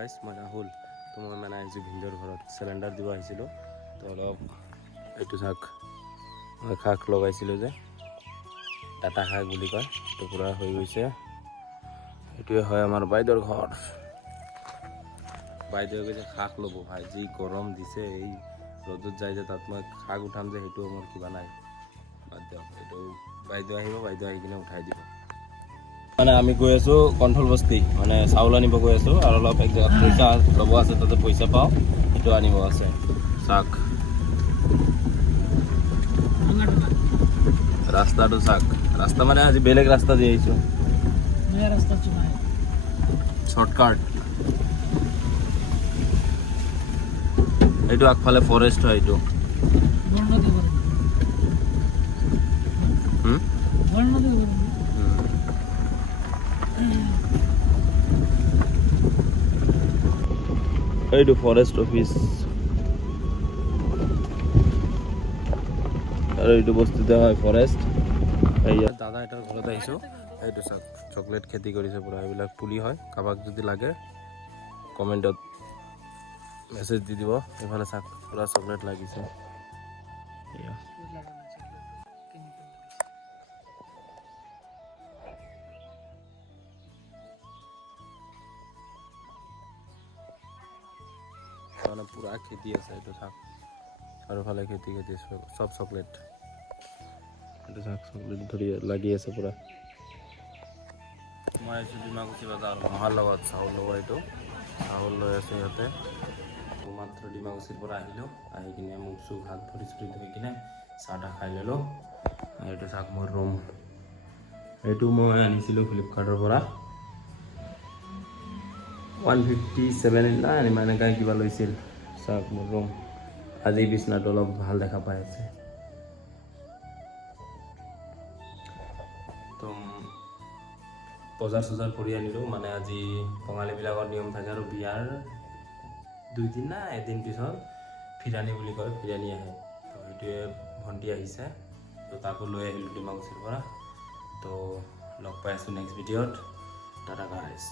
গাইছ মই ৰাহুল তো মই মানে আহিছোঁ ভিন্দৰ ঘৰত চিলিণ্ডাৰ দিব আহিছিলোঁ তো অলপ এইটো চাওক মই শাক লগাইছিলোঁ যে ডাটা শাক বুলি কয় এইটো পূৰা হৈ গৈছে এইটোৱে হয় আমাৰ বাইদেউৰ ঘৰ বাইদেৱে কৈছে শাক ল'ব ভাই যি গৰম দিছে এই ৰ'দত যায় যে তাত মই শাক উঠাম যে সেইটো মোৰ কিবা নাই বাদ দিয়ক এইটো বাইদেউ আহিব বাইদেউ আহি কিনে উঠাই দিব মানে আমি গৈ আছোঁ কণ্ট্ৰল বস্তি মানে চাউল আনিব গৈ আছোঁ আৰু অলপ এক জেগাত পইচা ল'ব আছে তাতে পইচা পাওঁ সেইটো আনিব আছে চাওক ৰাস্তাটো চাওক ৰাস্তা মানে আজি বেলেগ ৰাস্তা দি আহিছোঁ শ্বৰ্টকাট এইটো আগফালে ফৰেষ্ট হয় এইটো এইটো ফৰেষ্ট অফিচ আৰু এইটো বস্তুতে হয় ফৰেষ্ট দাদা এটাৰ ঘৰত আহিছোঁ এইটো চাওক চকলেট খেতি কৰিছে পূৰা এইবিলাক পুলি হয় কাৰোবাক যদি লাগে কমেণ্টত মেছেজ দি দিব এইফালে চাওক পূৰা চকলেট লাগিছে মানে পূৰা খেতি আছে এইটো চাওক চাৰিওফালে খেতি চব চকলেট এইটো চাওক চকলেট ধৰি লাগি আছে পূৰা মই আহিছোঁ ডিমাকুচি বজাৰ মহাৰ লগত চাউল ল'ব এইটো চাউল লৈ আছে ইয়াতে মাত্ৰ ডিমাকুচিৰ পৰা আহিলোঁ আহি কিনে মুখ চুখ হাত ভৰি চুৰি ধুই কিনে চাহ তাহ খাই ল'লোঁ এইটো চাওক মোৰ ৰুম এইটো মই আনিছিলোঁ ফ্লিপকাৰ্টৰ পৰা 157 না ইমান এনেকৈ কিবা লৈছিল চাওক মোৰ ৰুম আজি বিচনাটো অলপ ভাল দেখা পাই আছে তো বজাৰ চজাৰ কৰি আনিলোঁ মানে আজি বঙালীবিলাকৰ নিয়ম থাকে আৰু বিয়াৰ 2 দিন না এদিন পিছত ফিৰানি বুলি কয় ফিৰানি আহে তো সেইটোৱে ভণ্টি আহিছে তো তাকো লৈ আহিলোঁ ডিমাকুচিৰ পৰা তো লগ পাই আছোঁ নেক্সট ভিডিঅ'ত টাটা গাইছ